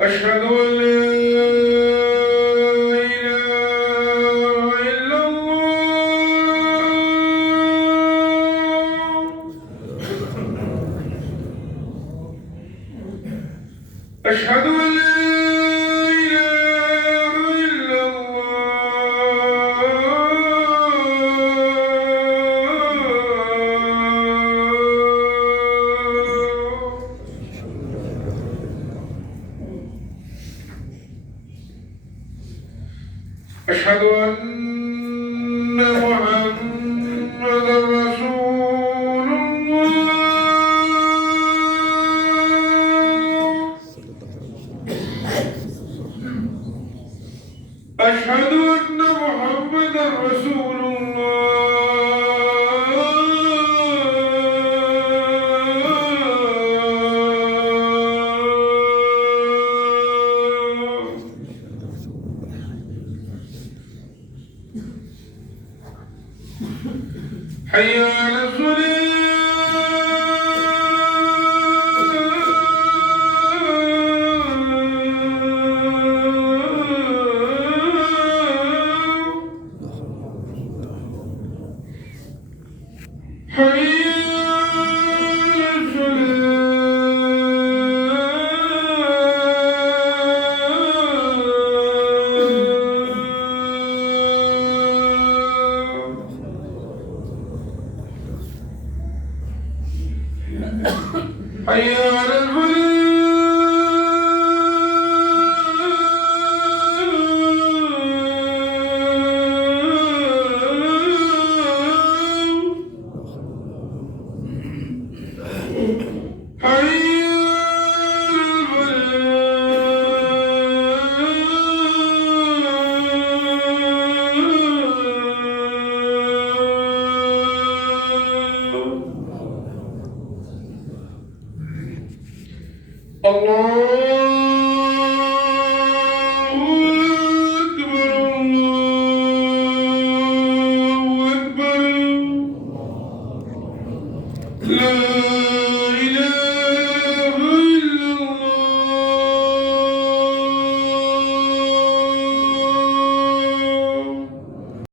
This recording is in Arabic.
أشهد أن لا إله إلا الله. أشهد أن لا إله إلا الله. أشهد أن محمدا رسول الله. أشهد أن محمدا رسول الله. حي على الصلاة. حي على الفلاح. حي على الفلاح. حي الله أكبر الله أكبر. لا